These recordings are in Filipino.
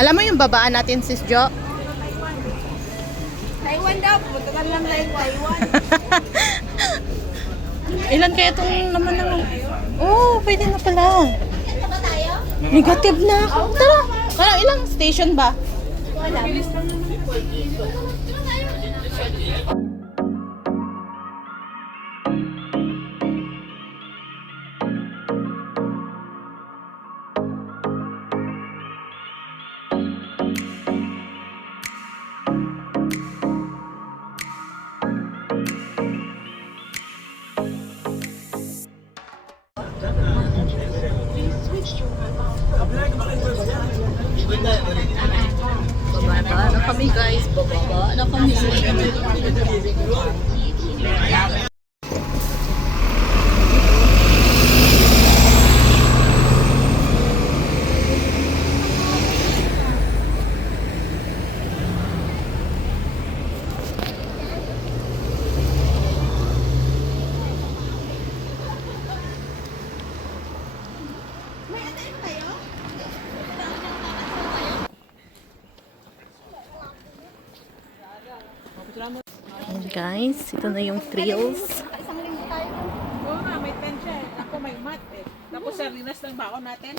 Alam mo yung babaan natin, sis Jo? Taiwan daw, pumunta ka lang lang Taiwan. Ilan kaya itong naman naman? Oh, pwede na pala. Negative na ako. Tara. Ano, ilang station ba? Wala. Bababa na kami, guys. Bababa na kami. Ayan, guys. Ito na yung thrills. Oo nga, may pen siya. Ako may mat eh. Tapos sardinas ng baon natin.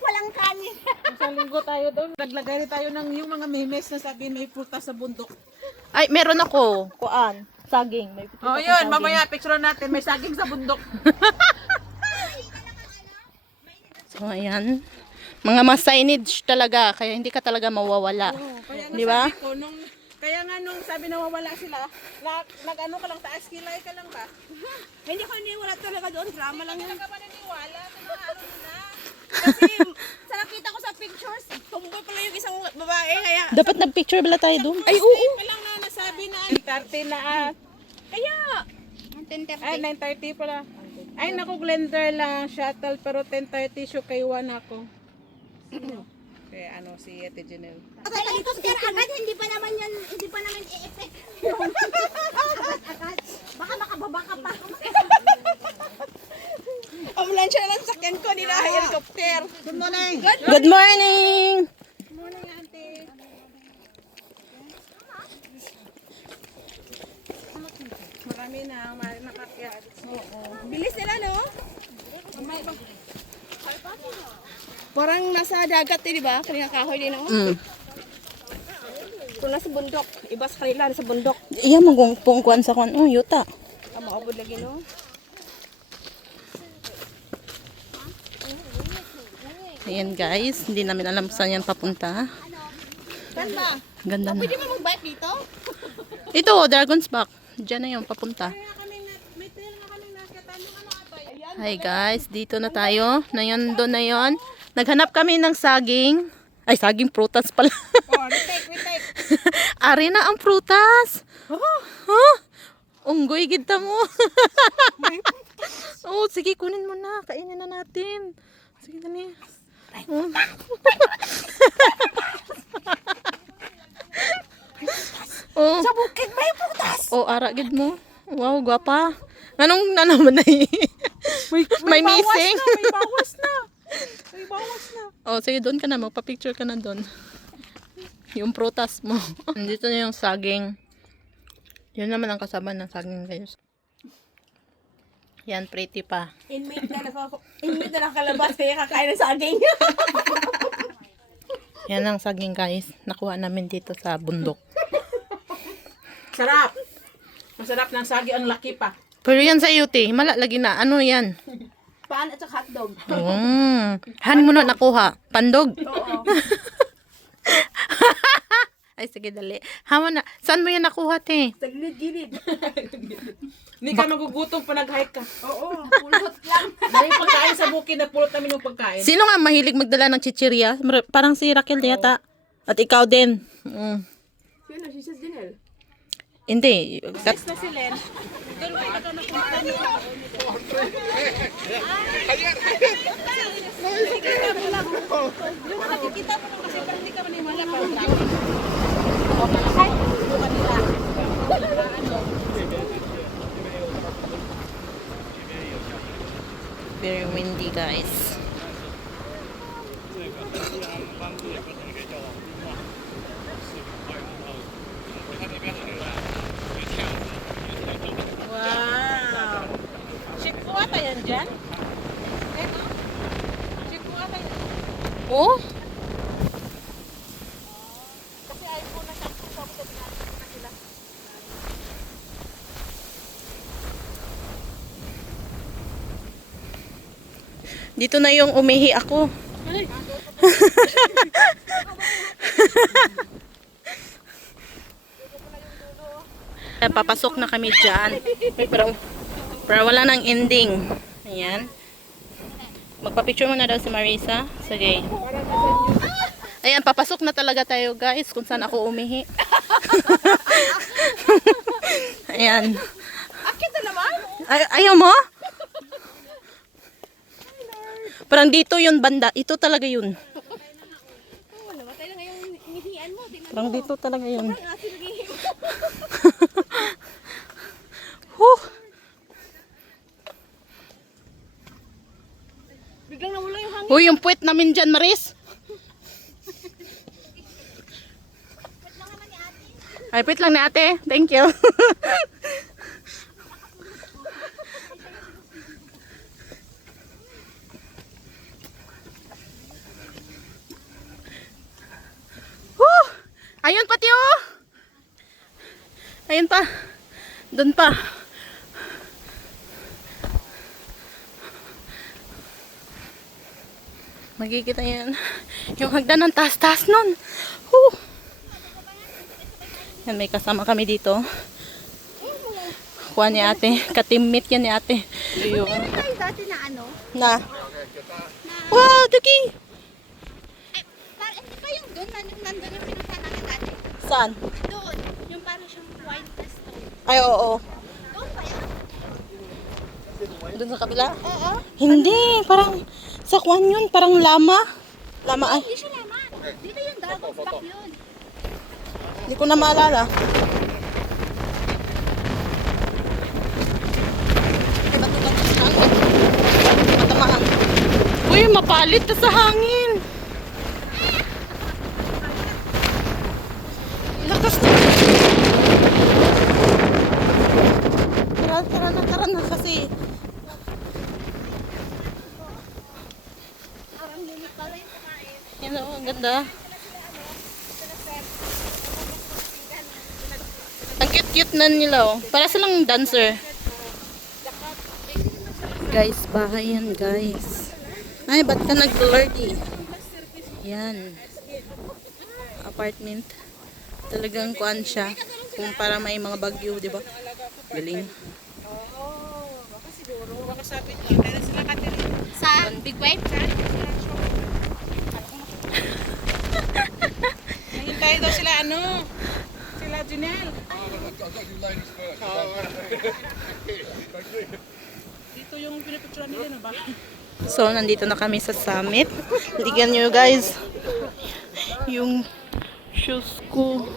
Walang kanin. Isang linggo tayo doon. Naglagay rin tayo ng yung mga memes na sabihin may prutas sa bundok. Ay, meron ako. Kuan. Saging. May Oh, yun. Mamaya picture natin. May saging sa bundok. So, ayan. Mga signage talaga. Kaya hindi ka talaga mawawala. Kaya nga Di ba? sabi ko, kaya nga nung sabi na wawala sila, nag-ano ka lang, taas kilay ka lang ba? Hindi ko niwala talaga doon. Drama lang yun. Hindi ka ba naniniwala sa mga ano nila? Kasi sa nakita ko sa pictures, tumboy pala yung isang babae. Kaya, Dapat nag-picture bala tayo doon. Ay, oo. Pa lang na nasabi na 30 na kaya, Ay, 9:30 pala. Ay, naku, Glender lang, shuttle, pero 10:30 show kay Juan ako. Kaya ano, si Ate Janelle. Talikos ka agad, hindi pa naman i-effect. Agad. Baka makababa ka pa. Ambulansya na lang sa sakyan ko, nila helicopter. Good morning. Good morning! Good morning, Auntie. Marami na, nakakyat. Oo. Bilis nila, no? Parang nasa dagat, di ba? Kanina kahoy din, no? Mm. Kung nasa bundok, iba sa kanila, nasa bundok. Iya, magpungkuan sa kwan. Oh, yuta. Maabot lagi, no? Ayan, guys. Hindi namin alam saan yan papunta. Ganda. Ganda na. Pwede ba mag-bike dito? Ito, Dragon's Back. Diyan na yun, papunta. May tail na kami nakita. Ano ata? Ayan. Hi, guys. Dito na tayo. Na yun, doon na yun. Naghanap kami ng saging. Ay, saging prutas pala. Oh, retake. Ari na ang prutas. Huh? Unggoy, gita mo. Oh, sige, kunin mo na. Kainin na natin. Sige, dali. Oh. Oh. Sa bukid may prutas! Oh, ara gid mo. Wow, gwapa. Anong nanaman na may missing. May bawas na. Oh, sige, doon ka na. Magpa-picture ka na doon. Yung prutas mo. Dito na yung saging. Yun naman ang kasama ng saging, guys. Yan, pretty pa. Inmate na nakalabas kaya kakain ng saging. Yan ang saging, guys. Nakuha namin dito sa bundok. Sarap. Masarap ng sagi, ang laki pa. Pero yan sa UT, himala lagi na. Ano yan? Paan at saka hotdog. Hani mo na nakuha. Pandog. Oo. Ay, sige, dali. Hama na. Saan mo yan nakuha, te? Sa gilid-gilid. Hindi ka magugutom pa nag-hike ka. Oo, pulot lang. Dahil pagkain sa bukid na pulot namin yung pagkain. Sino nga mahilig magdala ng chichirya? Parang si Raquel yata. At ikaw din. Sino? Si Sis Dinel. Hindi. Yes na si Len. Doon kayo na napunta niyo. Yung nakikita mo lang kasi parang hindi ka manimala parang traffic. Ay, bukan nila. Very windy, guys. Dito na yung umihi ako. Papasok na kami dyan. Pero wala nang ending. Ayan. Magpa-picture muna daw si Marisa. Sige. Ayan, papasok na talaga tayo guys kung saan ako umihi. Ayan. Akit na naman. Ayaw mo? Parang dito yun banda. Ito talaga yun. Namatay na ngayong inihian mo. Tingnan Parang dito talaga yun. ang asin nagihim. Huh. Biglang nawala yung hangin. Uy, yung puwet namin dyan, Maris. Ay, puwet lang ni ate. Thank you. Huh. Ayun pati oh. Ayun pa. Doon pa. Magkikita yan. Yung hagdan ng taas-taas nun. Huh. Yan, may kasama kami dito. Kuha ni ate. Katimit yan ni ate. Ayun. Tayo dati na ano? Na. Wow, Duki! Hindi pa yung doon, nandun yung pinunta natin dati. Saan? Doon, yung parang siyang wine stone. Ay, oo. Doon pa yan? Doon sa kabila? Oo. Hindi, parang sa kwan yun, parang lama. Lama ay. Hindi siya naman. Dito yung dragon back yun. Hindi ko na maalala. Ay, bato-bato sa hangin. Matamaan. Uy, mapalit na sa hangin. Lakas na. Tara na kasi. Parang lilit pala yung kumain. Yan o, ang ganda. Ang cute-cute na nila oh. Para silang dancer. Guys, bahay yan guys. Ay, ba't ka nag-blurry? Yan. Apartment. Talagang kuan siya. Kung para may mga bagyo, di ba? Galing. Baka siguro, baka sabi niya, kaya sila katili. Sa Big Wave? Nahintay daw sila ano? Sila Junel. Dito yung pinipicturean nila na ba? So, nandito na kami sa summit. Tignan nyo guys. Yung shoes ko.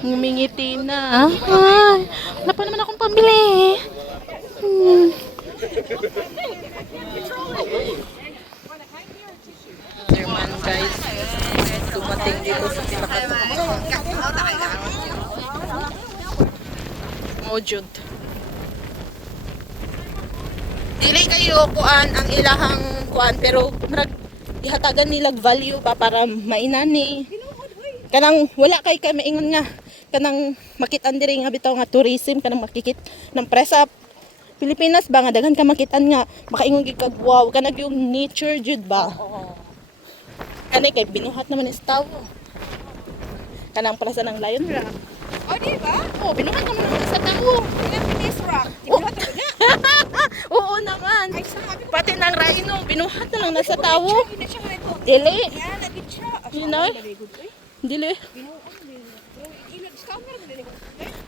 Ngumingiti na. Ay, wala pa naman akong pambili. German guys. Dumating dito sa Tilakat. Mojud. Dili kayo kuan ang ilahang kuan pero ihatagan nilag value ba para mainani. Kanang wala kay maingon nga kanang makit-an diri nga bitaw nga tourism kanang makikit ng press up Pilipinas ba nga daghan ka makitan nga makaingon gid kag wow kanang yung nature jud ba. Kanay kay binuhat naman is tawo. Kanang plaza ng Lion Rock. O, di ba? Oh, binuhat naman sa tawo. Philippines Rock. Oh. Oo naman. Pati ng rhino, binuhat na lang nasa tawo. Hindi siya ganito. Dili. Yan, nagit siya. You know? Dili. Scammer na din.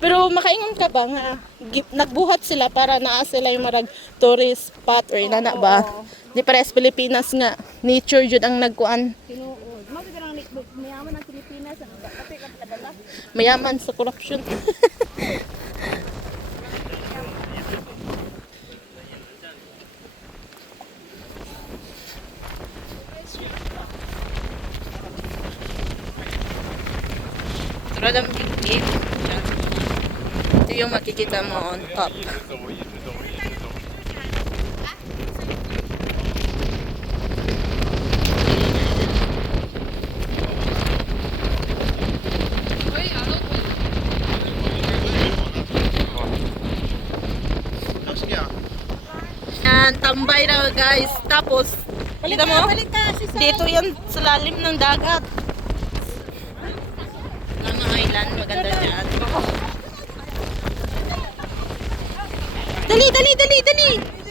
Pero makaingon ka ba nga nagbuhat sila para naa sila yung marag tourist spot or inana ba? Di pares Pilipinas nga nature jud ang nagkuan. Tinuod. Magagandang mayaman ng Pilipinas. Pati ka kadala. Mayaman sa corruption. Radam gate. Ito yung makikita mo on top. Yan, tambay na guys. Tapos, Kita mo? Balik ka, si Sai. Dito yan sa lalim ng dagat. Lama Island, maganda dyan. Dali, dali, dali, dali!